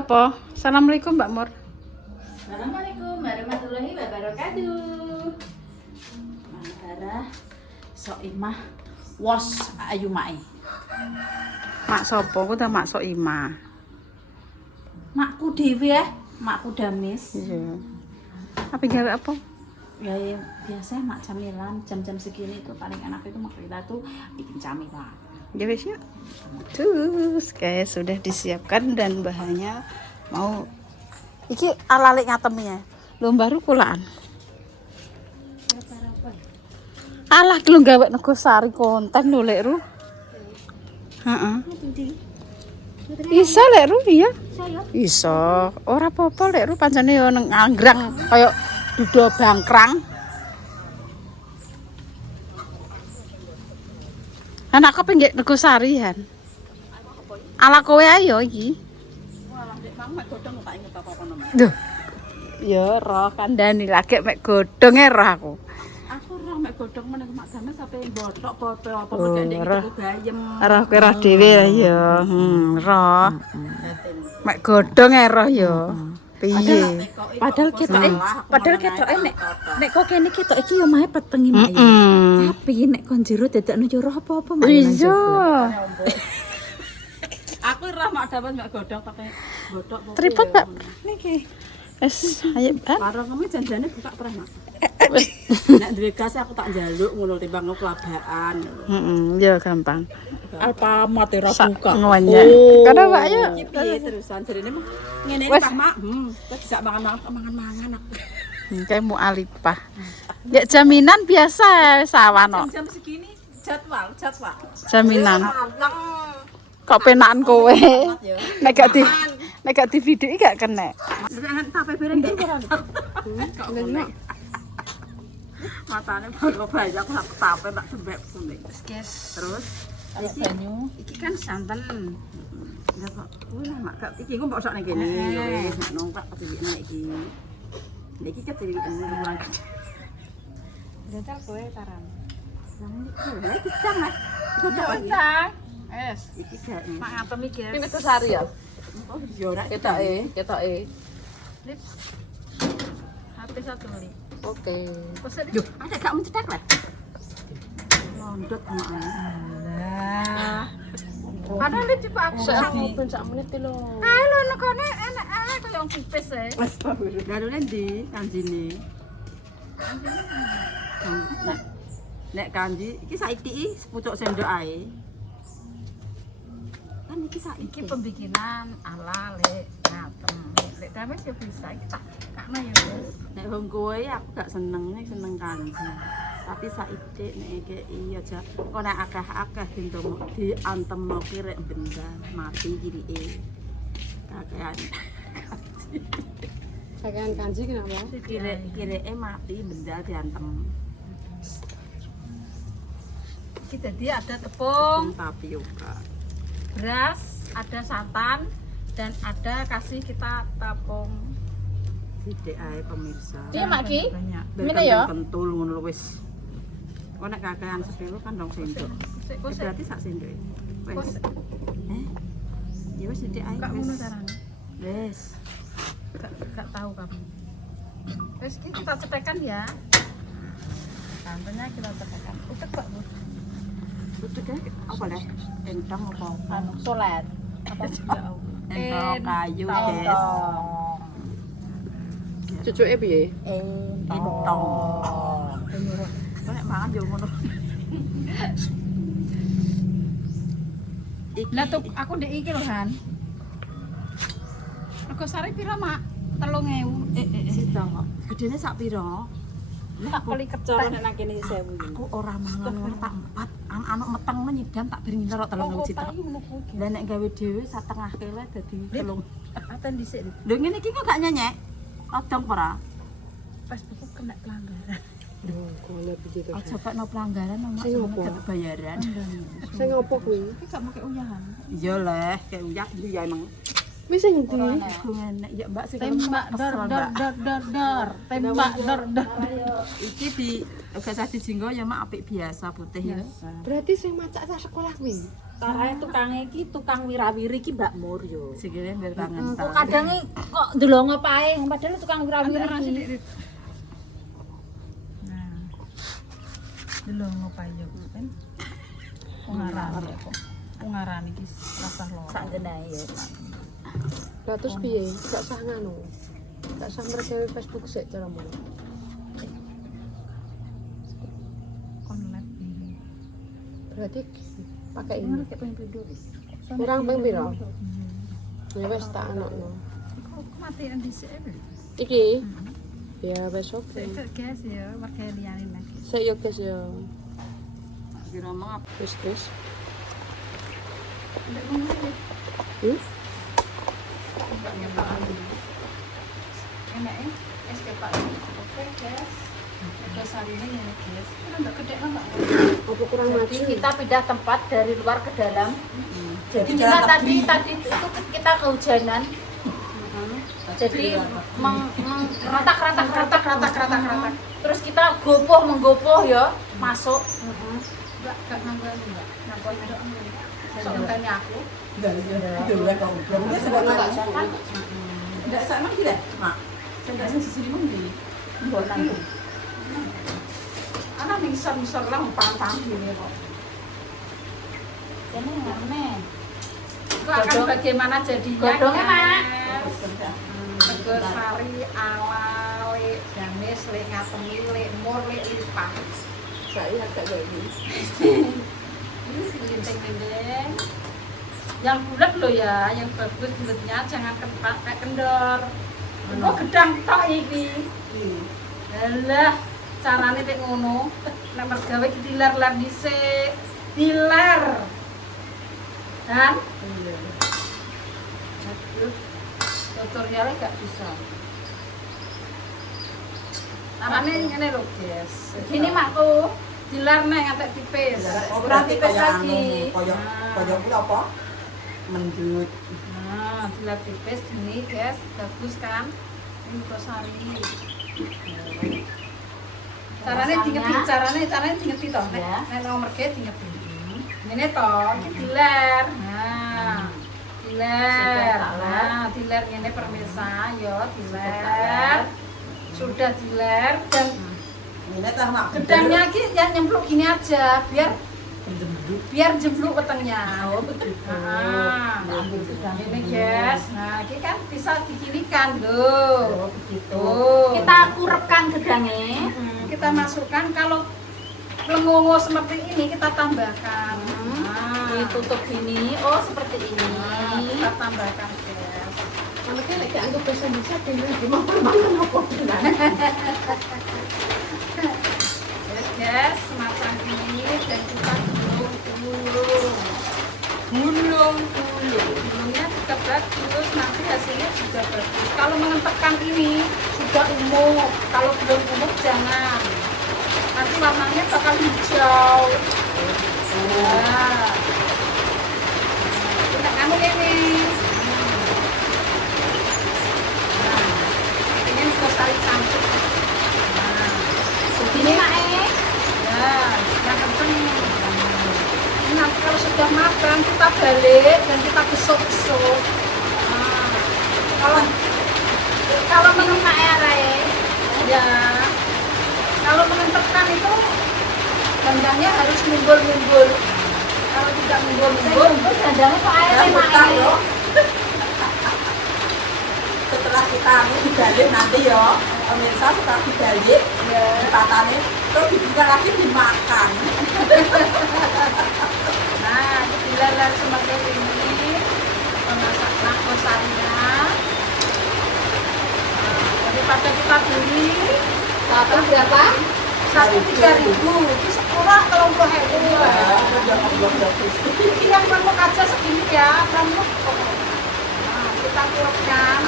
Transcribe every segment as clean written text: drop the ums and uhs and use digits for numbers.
apa? Assalamualaikum Mbak Mur. Assalamualaikum warahmatullahi wabarakatuh. Manara Soimah was ayu mai. Mak sopo ku ta Mak Soimah. Makku dhewe makku Damis. Iya. Apa gawe apa? Ya biasa mak camilan jam-jam segini itu paling enak itu mak kita tuh bikin camilan. Ya wis ya. Terus kayak sudah disiapkan dan bahannya mau iki alalik ngatemnya. Lho baru pulaan. Alah lu gawe nego sari konten lho Lek Ru. Heeh. Iso Lek Ru iya. Iso. Ora apa-apa Lek Ru pancene yo nang anggrang kaya duda bangkrang. Anak aku pengen nego sarihan. Ala kowe ayo iki. Duh. Ya roh kandhani lagi mek godhonge roh aku. Aku roh mek godhong meneh mak Damis sampe botok apa megane iki gayem. Roh kowe roh dhewe ya. Roh. Mek godhonge roh ya. Piye? Padahal ketoke nek kok kene ketok iki yo mae petengi mak. Tapi nek kon jero dadakno yo roh apa-apa mak. Iya. Aku roh mak dapat mek godhong tapi botok. Tripod, Pak. Niki. Wes, ayo ban. Karo kamu janjane buka pernah mak. Nek duwe gas aku tak njaluk ngono timbang kelabaan. Ya gampang. Alfamart ora buka. Ngonya. Kada Pak ayo. Iki piye terusan jarine mah ngene iki Pak Mak. Kok bisa mangan-mangan aku. Kayak mu alipah. Ya jaminan biasa sawan kok. Jam segini jadwal. Jaminan. Kok penakan kowe. Nek gak di video iki gak kena. Nek tape bareng iki ora. Kok ngene. Matane baru banyak aku tape tak sembek sembek. Terus iki banyu. Iki kan santen. Ya kok ora mak gak iki engko mbok sok ning kene. Ya wis nek nongkrok kecilik iki. Niki kecilik kurang kecil. Jangan kowe taran. Nang iki lha iki cang mas. Cang. Es, iki gak. Mak ngatem iki. Ini metu sari ya. Oh iya ora Ketoke. Lip. HP satu lip. Oke. Yo, ada gak mencetak lah. Londot mak. Alah. Padahal lip coba aku Sak menit lho. ayo lho nekone enak kaya wong pipis e. Astagfirullah. Garone ndi kanjine? Nek kanji iki saiki sepucuk sendok ae. Kan iki saiki pembikinan ala Lek ngatem. Lek Damis ya bisa iki tak kakno ya wis. Nek wong kowe aku gak seneng kanji. Tapi saiki nek iki aja kok nek akeh-akeh dintomo diantemno ki rek benda mati kirike. Kakean. Kakean kanji kenapa? Kireke mati benda diantem. Iki tadi ada tepung tapioka. Beras, ada santan dan ada kasih kita tepung sithik ae pemirsa. Iya, Mak Ki. Minta ya. Kentul ngono wis. Kok nek kakean sepelo kan dong sendok. Berarti sak sendok. Wis. Ya wis sithik ae wis. Wis. Gak tahu kamu. Wis kita cetekan ya. Santannya kita cetekan. Utek kok, Bu. Utek apa deh? Entong apa? Solet. Apa juga? Entong kayu, guys. Cucuke piye? Entong. Kok nek mangan yo ngono. Lah tuh aku ndek iki lho Han. Rego sari pira, Mak? 3.000. Sida kok. Gedene sak pira? Tak peli kecor nek nang kene 1000. Aku ora mangan ngono tak empat. Anak meteng nyidam tak bering ngerok 3.000 citra. Lah nek gawe dhewe 1/2 kilo dadi 3. Aten dhisik. Lho ngene iki kok gak nyenyek. Odong ora? Facebook kena pelanggaran. Kalau begitu. Aja pakno pelanggaran nang mak bayaran. Sing opo kuwi? Iki gak mau uyahan. Iya leh, kayak uyah ndi ya emang. Wis sing ndi? Enak ya Mbak sing Tembak dor. Tembak dor. Iki di gak sah dijinggo ya mak apik biasa putih ya. Berarti sing macak sak sekolah kuwi. Karae tukange iki tukang wirawiri iki Mbak Mur yo. Sikile mbek tangan. Kok kadange kok ndelongo pae padahal tukang wirawiri iki. Nah. Delongo payo kan. Ngarani kok. Ngarani iki rasah loro. Sak genahe ya. Lah terus piye? Gak sah nganu. Gak sah mergawe Facebook sik caramu. Online ini. Berarti pakai ini. Kayak pengen video. Kurang ping piro? Ya wis tak anokno. Kok kematian dhisik e. Iki. Ya wis oke. Guys ya, warga liyane lagi. Sik yo guys yo. Kira mangap. Wis guys. Ndek ngono iki. Enak ya, es kepak. Oke guys. Kita sarine ngene guys. Kan ndak gede nambah. Apa kurang maju? Jadi kita pindah tempat dari luar ke dalam. Jadi kita tadi itu kita kehujanan. Jadi retak. Terus kita menggopoh ya masuk. Enggak nambah enggak. Nambah enggak. Sok ngenteni aku. Enggak sama tidak, Mak. Enggak sisi lima di. Mbok nanti. Ana misor lah pang gini kok. Ini ngene. Itu akan bagaimana jadinya? Godongnya, Mak. Tegur sari ala le jamis le ngatemi le mur le lipah. Saya agak gini. Ini linting-linting. Yang bulat loh ya, yang bagus bulatnya jangan kayak kendor. Kok gedang tok iki. Alah, carane nek ngono, nek mergawe dilar-lar dhisik. Dilar. Kan? Iya. Aduh. Tutorialnya gak bisa. Carane ngene lho, guys. Ini makku. Dilar nek ngantek tipis. Kurang tipis lagi. Kaya kuwi apa? Mendut. Nah, dilar tipis gini, guys. Bagus kan? Ini sari. Carane dingeti toh. Nek nomor ge dingeti. Ngene toh, iki dilar. Nah, dilar. Nah, dilar ngene permisa, yo dilar. Sudah dilar dan Ini tah mak. gedangnya ki ya nyempluk gini aja biar jempluk wetengnya. Oh begitu. Nah, Ambil sedang ini guys. Nah, ini kan bisa diginikan loh. Oh begitu. Tuh. Kita kurepkan gedangnya. Kita masukkan kalau lengongo seperti ini kita tambahkan. Nah, Ditutup gini. Oh seperti ini. kita tambahkan guys. Kalau kayak lagi anggap bisa dengan gimana apa bilang. Guys, semacam ini dan kita gulungnya juga bagus, nanti hasilnya juga bagus. Kalau menentukan ini sudah umum, kalau belum umum jangan, nanti warnanya bakal hijau. Nah, kita kamu ini. Nah, ini juga sari cantik. Nah, Begini Mak ya, yang kenceng. Ini nanti kalau sudah matang kita balik dan kita besok-besok. Nah, kalau Minum Mak ya, kalau menentukan itu dandangnya harus ngumpul-ngumpul. Kalau tidak ngumpul-ngumpul, Terus dandangnya kok airnya Mak Setelah kita dibalik nanti ya, pemirsa setelah dibalik, dipatane, terus dibuka lagi dimakan. nah, dilalui seperti ini pemasak nakosanya. Daripada kita beli Satu berapa? 1.300, itu sekurang kalau buah itu. Ini yang remuk aja segini ya, remuk. Nah, kita kurupkan.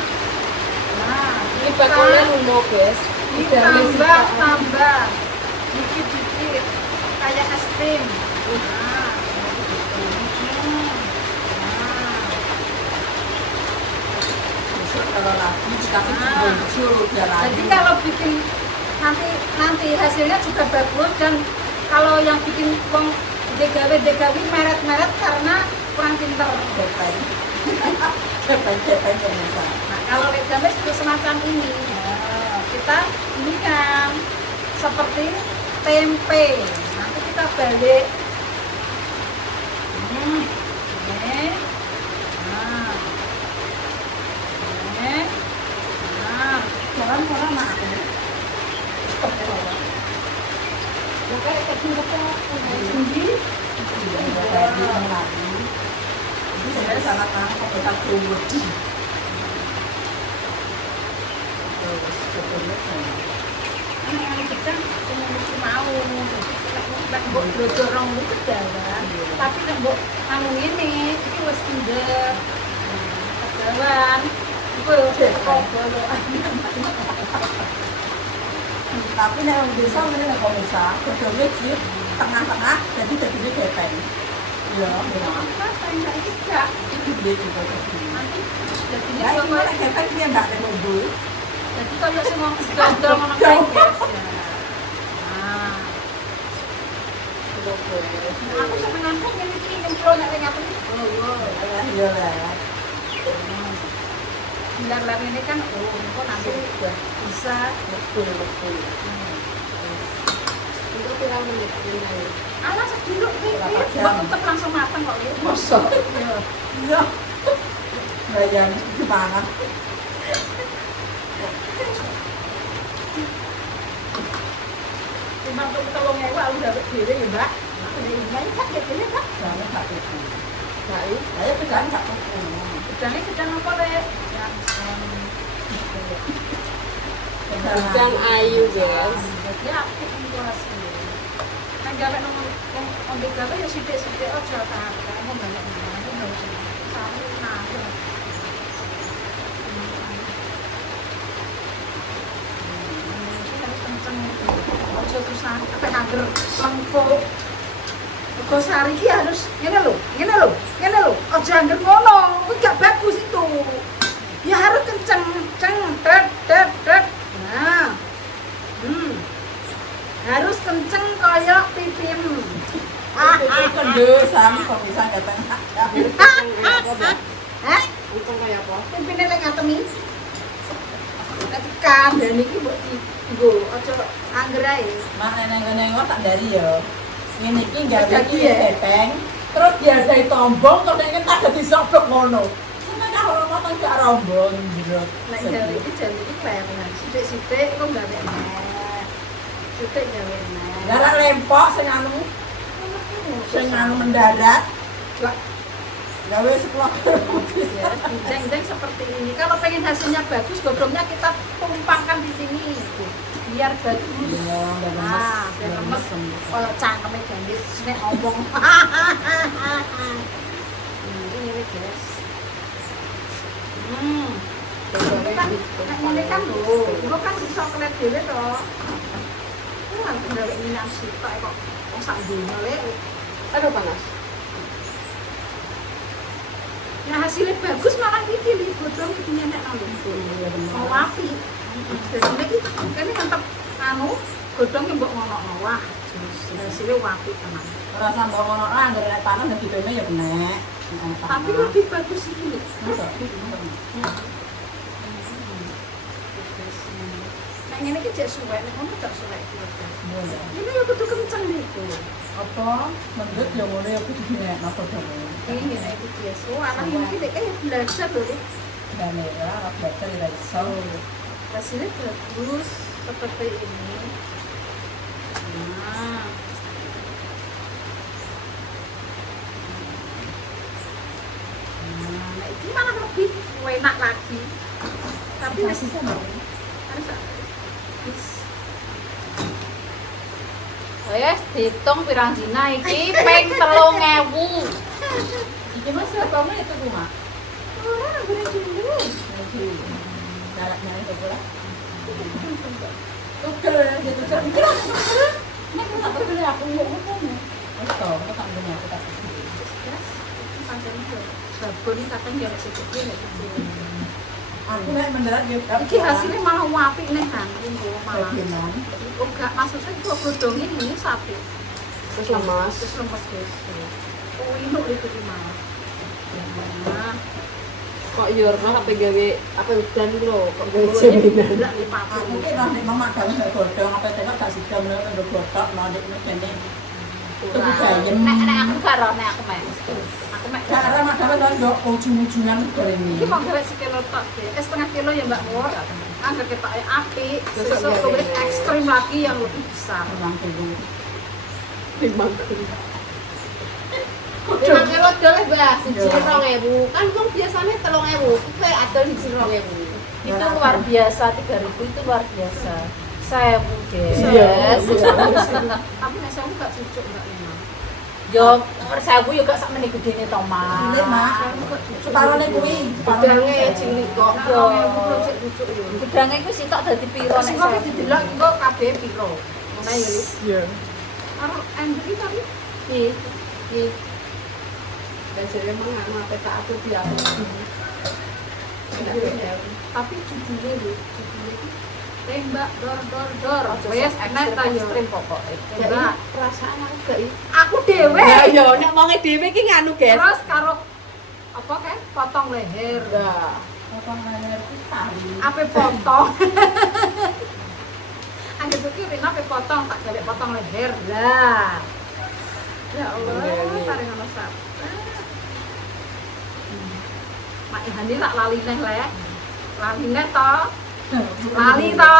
Nah, Ini bakulnya lumo guys. ditambah dikit-dikit kayak es krim. Nah, Besok kalau lagi dikasih muncul biar jadi kalau bikin nanti hasilnya juga bagus dan kalau yang bikin Degawe meret-meret karena kurang pinter. Gepeng. Gepeng pemirsa. Nah, kalau legame itu semacam ini. Nah, kita ini kan seperti tempe. Nanti kita balik. Ini. Nah. Ini. Nah. Koran-koran nak aku. Tinggi. Ini sebenarnya sangat nangkep kita tunggu. Anak-anak kita lucu mau. Nek mbok dorong itu jalan. Tapi nek mbok anu ngene, iki wis pindah. Jalan. Iku kok Tapi nek wong desa ngene nek pemirsa, gedone di tengah-tengah jadi jadinya gepeng. Iya, memang. apa enggak tidak. Gede juga jadi. Nanti Ya jadinya ini kok mana gepeng dia enggak ada nunggu. jadi kalau semua dodol ngono kae, guys. Nah. Aku senenganku ngene iki nyemplung nek ngaten. Iya lah. Bilar-bilar ini kan kok nanti udah bisa Betul. Itu pirang menit ini. alah sedulu Berapa iki jam? tetep langsung mateng kok ya. Masa? Iya. Bayang gimana? Timbang tuh 3.000 aku dapat dhewe ya, Mbak. Ini kan ya dhewe kan. Jangan tak tuku. Baik. Saya pegang tak tuku. Gedangnya gedang apa, Rek? Udang ayu, guys. Jadi aktif inkubasi. Nang gawe nang ombe gawe ya sithik-sithik aja kakak. Mau banyak mana enggak usah. Sami nang. Harus kenceng. Ojo terus apa ngangger lengkuk. Kok sari iki harus ngene lho. Ojo angger ngono. Kuwi gak bagus itu. Ya harus kenceng, tet. Nah. Harus kenceng kayak pipim. Itu kendesan pemirsa datang. Hah? Untung kayak apa? Pimpinnya lek ngatemi. Nek tekan dan iki mbok dienggo aja angger ae. Mak neneng-neneng tak dari ya. Ngene iki gawe Dadi iki ya. gepeng, terus diadai tombong terus nek tak dadi sobek ngono. Seneng ora potong gak rombong jero. Nek gawe iki jan iki klerenan. Sithik-sithik kok gawe enak. Sithik gawe enak. Gara lempok sing anu mendadak. Lah, Gawe sekelompok. ya, deng-deng seperti ini. Kalau pengen hasilnya bagus, godongnya kita tumpangkan di sini. Biar bagus. Iya, biar lemes. Nah, biar Biar lemes. lemes. Kalau cangkeme gandis, nek ngomong. Ini nih, guys. Ini kan, nek ngene kan lho. Engko kan iso kelet dhewe to. Ku kan gawe minyak sitok kok. Wong sak donya lek. Aduh panas. Ya hasilnya bagus malah iki li godhong iki nyenek nang lho. Mau api. Jadi iki kene mantep anu godhongnya mbok ngono-ngono wah. Hasilnya wapi tenan. Ora sambal ngono lah, anggere panas dadi peme ya kenek. Tapi lebih bagus ini. Masa? Nek ngene iki jek suwek, nek ngono gak suwek iki. Iya. Ini ya kudu kenceng niku. Apa mendut ya ngono ya kudu dinekno godhonge. Ini nek iki biasa. Anak iki nek belajar lho. Dik. Dan ya, belajar ya iso. Hasilnya bagus seperti ini. Nah. Nah, ini malah lebih enak lagi. Tapi masih sama. Harus habis. Wes dihitung pirang dina iki ping 3.000. Iki Mas berapa itu rumah? Orang boleh dulu. Jaraknya itu pula. Tuker, dia tuker. Mikir aku tuker. Nek aku beli aku mau ngomong. Wes to, aku tak ngene aku tak. Babon kadang ya sedikit nek gitu. Aku nek mendarat yo Iki hasilnya malah apik nih kan, malah. Bagian. Oh enggak, maksudnya kok godhong ini sapi. Terus lemas. Terus lemes guys. Oh ini itu gimana? Nah, Kok Yorno apa gawe apa udan lho, kok gawe jaminan. tidak lipat. Mungkin nanti mama kamu nggak godong apa tengok gak sih kamu udah godok nanti ini Nek aku karo nek aku mek. Aku mek. karena madame kan dok ujung-ujungan goreng Iki ini. mau gawe sekilo tok, setengah kilo ya Mbak Mur. Angger kita api, sesuk lebih ekstrim lagi yang lebih besar. Orang dulu. 5 kilo doleh Mbak, siji 2.000. Kan wong biasane 3.000, kuwi adol siji 2.000. Itu luar biasa, 3.000 itu luar biasa. Saya guys. Iya. Tapi nek saya gak cucuk Mbak Lina. Yo, saya yo gak sak meneh gedene to, Mas. Cilik, Mak. Separone kuwi, Gedange cilik kok. Yo, cucuk yo. Gedange iku sitok dadi piro nek saya didelok engko kabeh piro. Ngono ya. Iya. Karo Andri tadi Iya. Dan saya emang nggak ngapain tak aku dia. tapi judulnya lho, judulnya itu tembak dor. Wes enak ta yo. Ekstrim pokoke. Tembak. Perasaan aku gak Aku dhewe. Ya yo nek wonge dhewe iki nganu, guys. Terus karo apa kan potong leher. Nah, potong leher itu tari. Ape potong. Angger iki Rina ape potong tak gawe potong leher. Lah. Ya Allah, tarik ngono sak. Mak Ihani tak lali neh le. Lali neh to. Lali to.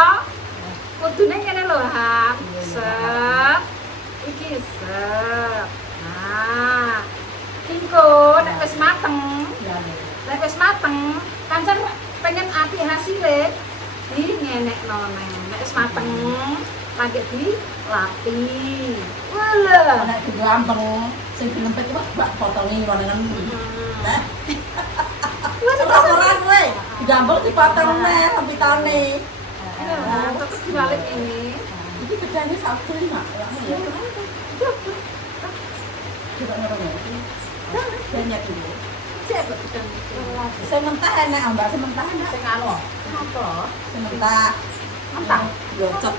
Kudune ngene lho, Han. Set. Iki set. Nah. Kingko nek wis mateng. Nek wis mateng, kancen pengen apik hasilnya di ngenekno neng. Nek wis mateng, lagi di lati. Walah. Nek gampang sing dilempet itu bak potongi wanengan. Nah. Ora-ora kowe. Gampang dipotong neh lempitane. Nah, tetep dibalik ini. Iki bedane satu Mak. Ya. Coba ngomong. Banyak dulu. Cek betul. Sementara enak Mbak, sementara enak. Sing anu. Apa? Sementara Mentah. gocok.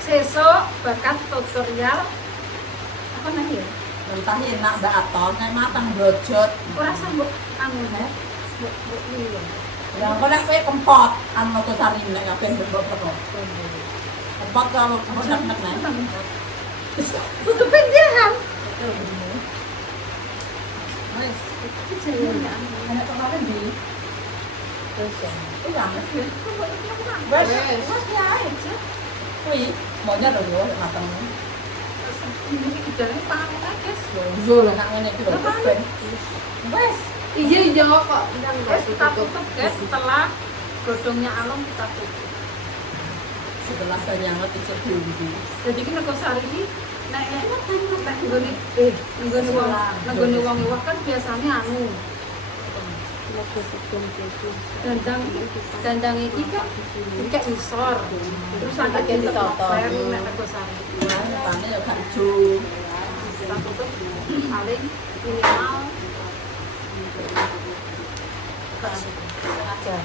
Sesuk bakat tutorial apa nih ya? Mentah enak Mbak Aton, nek matang brojot. Ora sambuk anu ya. Mbok iki. Ya kok nek kowe kempot, anu to sari nek kabeh mbok kempot. Kempot kalau kempot nek nek. Tutupin dia Han. Wes, Iki jenenge enak kemarin di. terus ya. Iya. Wes, Wes, wes ya aja. Kuwi maunya lho yo matang. ini gedane pangan guys. Yo lah nek ngene iki lho. Wes, Iya iya kok. Ndang Guys, kita tutup guys setelah godongnya alon kita tutup. setelah banyak itu dulu. Jadi ki nek sari iki nek nggone wong iwak kan biasanya anu dandang iki kan kayak isor. Terus ada yang ditotor nek nek sari. Tane yo gak ijo. Kita tutup paling minimal setengah jam.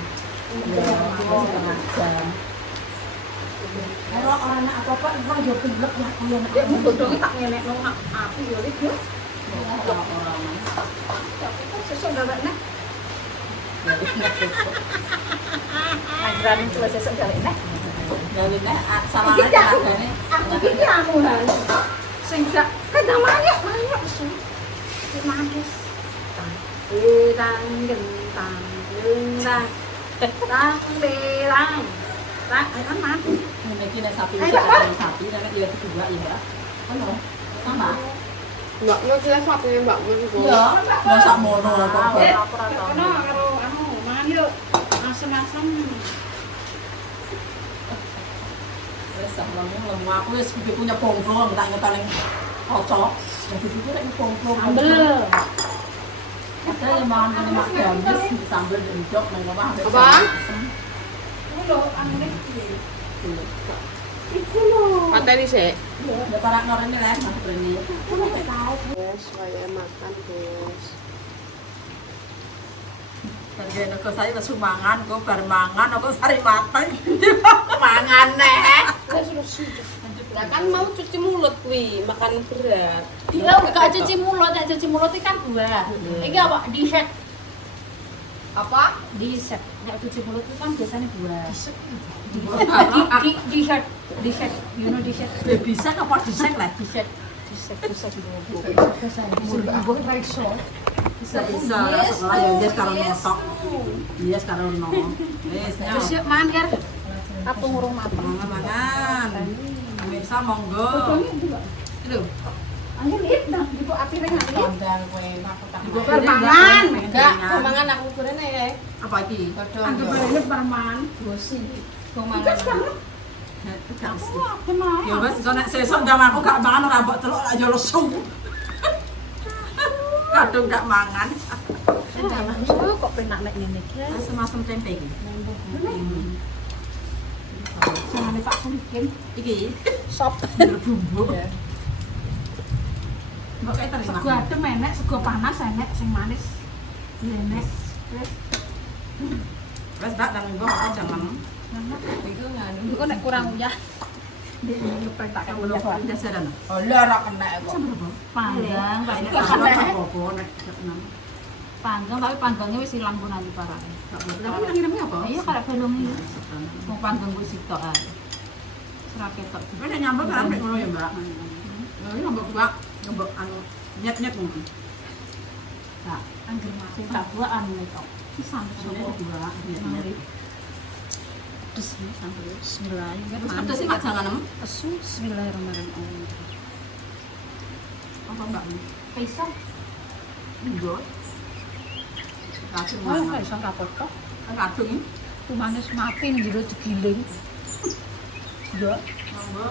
Setengah jam. Kalau orang nak apa-apa, orang yo gelek lah koyo nak. Ya godongnya tak ngenekno nak api yo lik yo. Orang-orang. Tapi kan sesuk gawek nek Ya wis nek sesuk. anggaran itu sesuk gawek nek. Ya wis nek sama Iki aja aku- lagane. Aku iki anu lah. Sing gak kadang manyak sih. Sing manis. Tang gentang gentang. Tang berang. Tang kan mati. Ngene iki nek sapi Ayo, bisa Pak. ada sapi nek iya kedua iya. Halo. Sama. Mbak mau jelas waktunya Mbak mau juga. Iya, masak mono kok. Kono karo anu mangan yuk. Asem-asem. Wis lemu aku wis punya bongkong tak ngetane kocok. Jadi itu nek bongkong. Ambel. Ada yang makan mak gamis sambal dendok nang omah ambek. Apa? Kuwi lho anune piye? Iku lho. Pateni sih. Ya para ngorene lah Mas Breni. Guys, saya makan guys. Tapi nek saya wis sumangan kok bar mangan apa sari mateng. Mangan nek. Lanjut. Lah kan mau cuci mulut kuwi, makan berat. Iya, gak cuci mulut, nek cuci mulut itu kan buah. Iki apa? Diset. Apa? Diset. Nek cuci mulut itu kan biasanya buah. Diset. Diset. You know diset? Bisa apa disek lah? Diset. Diset. Ibu ra iso. Bisa sekolah ya dia sekarang notok. Dia sekarang no. Wes Terus yuk mangan Ker. Apa ngurung mateng? mangan. Pemirsa monggo. Lho, Angin it dah, dibu api ring angin. Kondang kowe aku tak. Ibu Permangan. Enggak, kok mangan aku kurene ya. apa iki? Anggap ini perman. Bosi. Kok Ikan mangan. banget. Ya wes iso nek sesuk ndang aku gak mangan ora mbok teluk lak yo lesu. Kadung gak mangan. Kok penak nek ngene iki. Semacam tempe iki. Jangan Pak Sulikin. Iki Sop. berbumbu. Mbok kae terima. Sego adem enek, sego panas enek, sing manis. Enek. Wes. Wes dak nang nggo apa jangan. Iku nganu. Iku nek kurang uyah. Ndek nyepek tak Kalau uyah. dasaran. Oh, lah ora kena kok. Panggang, Pak tapi ini apa nek enam. panggang tapi panggangnya wis ilang pun nanti parane. Tapi ngirimnya apa? Iya karek balungi. Mau panggang wis sitok ae. Serak ketok. Tapi nek nyambel kan nek ngono ya, Mbak. Ini ngambek Mbak, ngambek anu nyet-nyet mungkin. Nah, Angger masih tak buaan tok. Pisan ini sopo. dua nyet-nyet. Terus sampai bismillah. Terus pedes sih Mak jangan em. Asu bismillahirrahmanirrahim. Apa Mbak? Pisang. Enggak. Kasih Oh, mana? pisang kapot kok. Kadung ini. Manis mati ning jero digiling. Ya. Ngombe.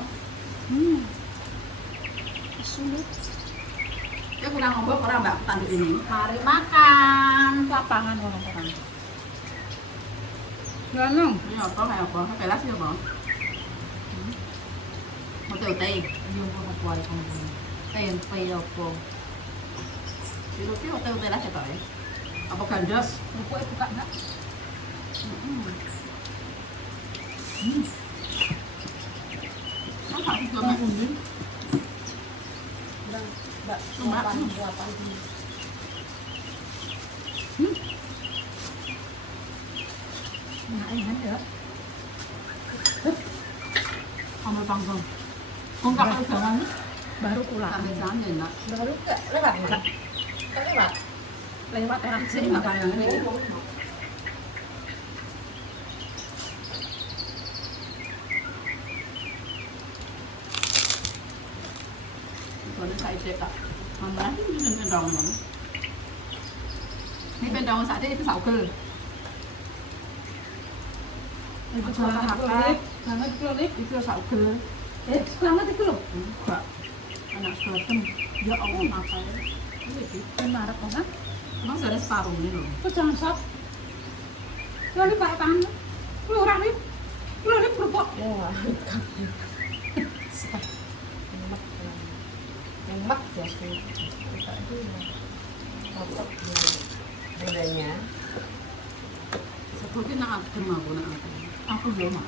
Asu. Ya kurang ngombe ora Mbak tanduk ini. Mari makan. Lapangan orang-orang. Ya nung. Ini apa kayak apa? Kelas ya apa? Ote-ote. Yo kok kuwi kamu. Tempe apa? Itu ote-ote lah cetok ya. Apa gandos? Bukuke buka enggak? Apa juga Mbak Undi? Mbak, Mbak. suapan. Nah, enak ya. Ambil panggang. Kok enggak perlu jalan? Baru pulang. Sampai sana enak. Baru enggak lewat enggak? Lewat. Lewat teras Sih makan yang ini. Soalnya saya cek tak. Mana ini pendong mana? Ini pendong saat itu saugel. Itu salah apa? Banget klip. Itu saugel. Banget itu lho. Enggak. Anak sekolah. Ya Allah apa ya? Kan marek kok. Emang sudah separuh ini loh. Terus jangan sop. Lalu pakai tangan. Lu ora lip. Lu lip kerupuk. Ya. Enak ya sih. Cocok bedanya. Seperti nak adem aku nak adem. Aku belum mak.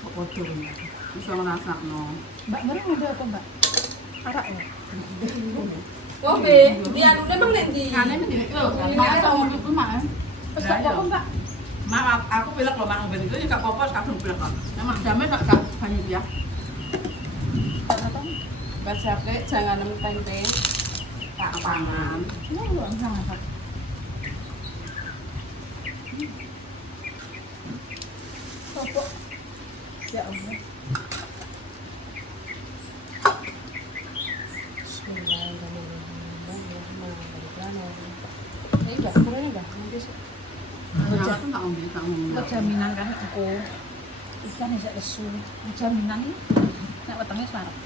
Kok kotor ini? Bisa ngerasa no. Mbak Mari ngombe apa, Mbak? Arak ya. Kok be, dia anu memang nek di. Karena ini itu. Mbak sama ibu Mak. Wis gak apa, Mbak. Mak aku pilek loh mak ngombe itu juga popos kadung pilek kok. Nama damai tak banyak ya. Mbak Sapke jangan nem tempe. Tak pangan. Lu lu enggak. Sopo. Ya Allah. Bismillahirrahmanirrahim. Ini udah kurang udah nanti sih. Aku tak ngombe tak ngombe. Jaminan kan aku. Ikan isek lesu. Jaminan iki nek wetenge sarep.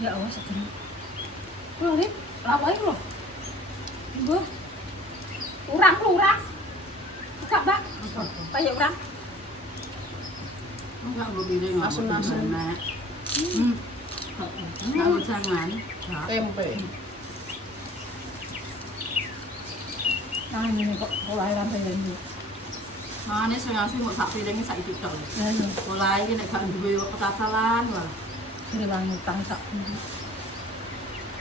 Ya Allah segini. Lho, Lip, lawae lho. Mbah. Urang. Enggak, Mbak. Kayak urang. Enggak gue piring. Asun-asun. Enggak jangan. Tempe. Nah, ini kok lahiran pengen iki. Mane sing asli mau sak piring sak iki tok. Mulai iki nek gak duwe kekasalan lah. Sriwang utang sak.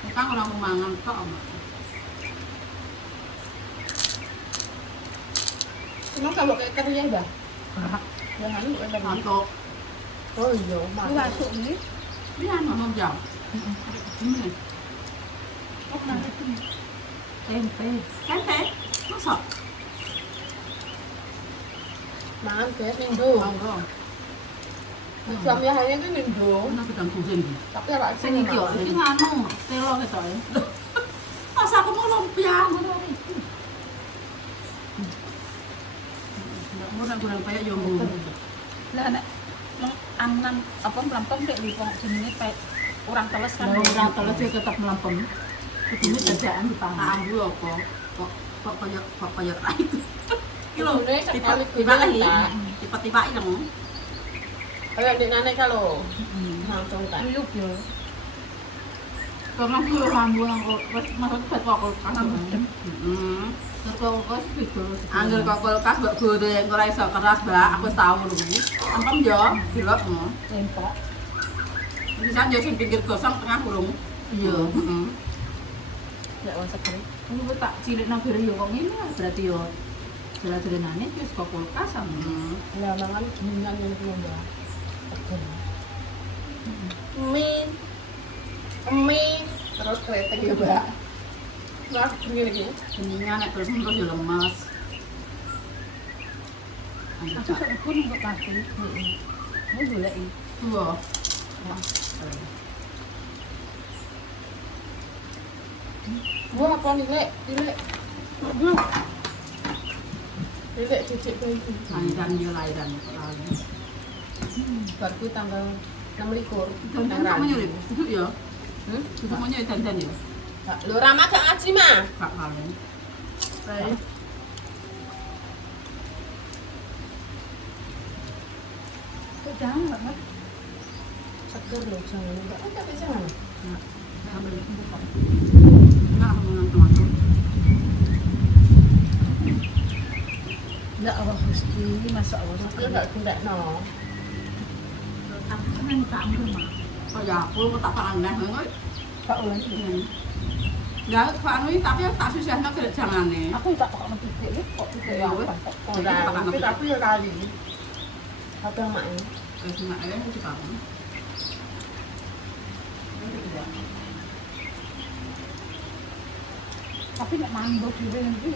Utang ora mau mangan kok. Emang kalau kayak kerja dah? Enggak. Jangan lu enak. Mantuk. Oh iya, Lu mantap. masuk ini. Iya, ngomong jam. Ini. Oh, nanti Tempe. Tempe. Masa? Mangan kayak Indo. Monggo. Suami hanya itu Indo. Ana gedang kucing iki. Tapi ada Sing iki yo, iki anu, telo ketok ya. Pas aku mau lumpia ngono iki. Ndak mau nak goreng kayak yo mung. lah nek anan apa mlampung dek lipong jenenge pe orang teles kan. Orang teles dia tetap melampem. Ini dadaan dipangan. Ambu apa? Kok kaya itu. Iki lho, Ini sekali tiba iki. gede, Tiba-tiba iki lho. kayak di nenek kalau langsung kan. Uyup yo. Karena aku rambu yang maksud buat kulkas. Heeh. Kulkas gitu. Angger kok kulkas mbok goreng ora iso keras, Mbak. Aku wis tau lho. Ampem yo, dilok mo. Lempok. Bisa yo sing pinggir gosong tengah burung. Iya, heeh. Ya masak kering. Aku tak cilik nang bere yo kok ngene berarti yo jalan-jalanane wis kok kulkas sama. Ya mangan minyak yang itu mbak. Mie, terus kretek ya mbak. Nah, begini lagi. Ininya nek terus yo lemes. Aku sok pun untuk kaki. Mau golek iki. Tuwa. Gua apa nih, Lek? Lek. Lek cicik kayak itu. Lahiran yo lahiran. Baru kuwi tanggal 6 likur. Dan kamu nyuruh, duduk ya. Duduk mau nyuruh dandan ya. Lu Rama gak ngaji mah? Kak Kalen. Baik. Kok jangan banget. Seger loh, jangan lupa. Tapi jangan. Ambil buka. Enggak aku mengantuk. Enggak Allah Gusti, masa Allah. Seger gak tidak no. Aku kan tak ambil mah. Oh ya, aku tak pandang banget. Pak ulang. Ya, Pak Anu tapi tak susahno kerjangane. Aku tak kok titik kok titik Ya, yang wes. apa. Ora, tapi ya kali. Apa mak ini? Wis mak ae mesti Pak. Tapi nek mandok dhewe iki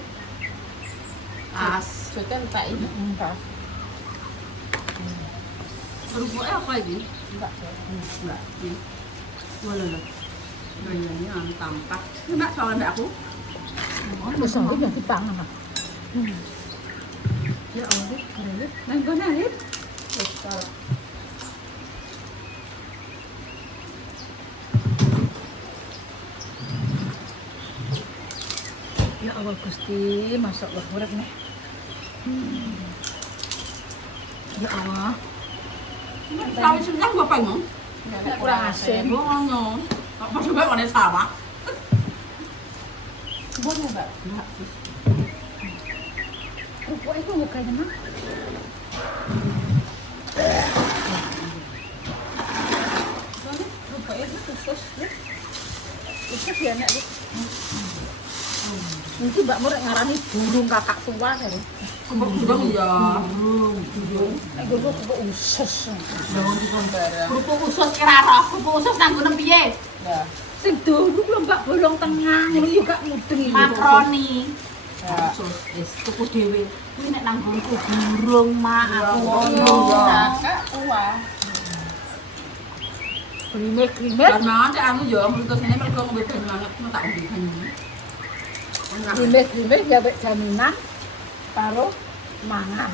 As. Sudah entek ini. entas. Kerupuknya apa ini? Enggak. Enggak. Ini. Wala lah. Bayarnya anu tampak. Mbak soal mbak aku. Wis sampe ya dipangan. Ya Allah, keren. Nang kono ae. Wis kalau Ya Allah Gusti, masuk Allah urip nih. Ya Allah, Kawin seneng gua pengen. nek kurang asin. Ngono. Apa juga kone sawah? Boleh, Mbak. Enggak. Kerupuk itu mukanya mah. Kerupuk itu khusus, ya. Khusus ya, Nek. Nanti Mbak Mur ngarani burung kakak tua kan. Kerupuk ya. Nek kerupuk khusus. Kerupuk khusus kira roh. Kerupuk khusus nang ngono piye? ya. Sing dulu lho Mbak bolong tengah, ngono yo gak mudeng. Makroni. Ya. Khusus wis tuku dhewe. Kuwi nek nang nggonku burung mak aku Iya, ngono. kakak tua. Krimet-krimet. Dan mangan cek anu ya, menurut sini mereka ngombe banget, mau tak ambil banyu. Krimet-krimet ya mek jaminan karo mangan.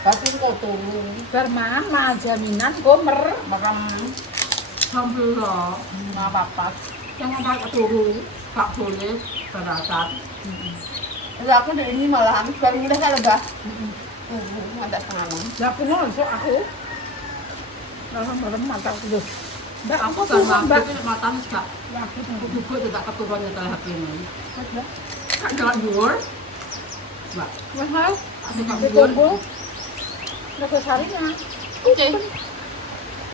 Tapi kok turun. Bar mangan mah jaminan gomer. Makam Alhamdulillah. nggak apa-apa. Yang mau tak turu, tak boleh berdasar. Ya aku dari ini malahan baru udah kalau dah. Ada setengah 6. Ya aku nonton aku. Malam-malam mata aku terus. Mbak Aku aku kan tuh Mbak. mampu, matanya gak Ya aku tuh. Aku juga tidak keturun nyetel HP ini. Kak jalan dhuwur. Mbak. Mahal. Tak suka bubur. Ditunggu. Regosarinya. Oke.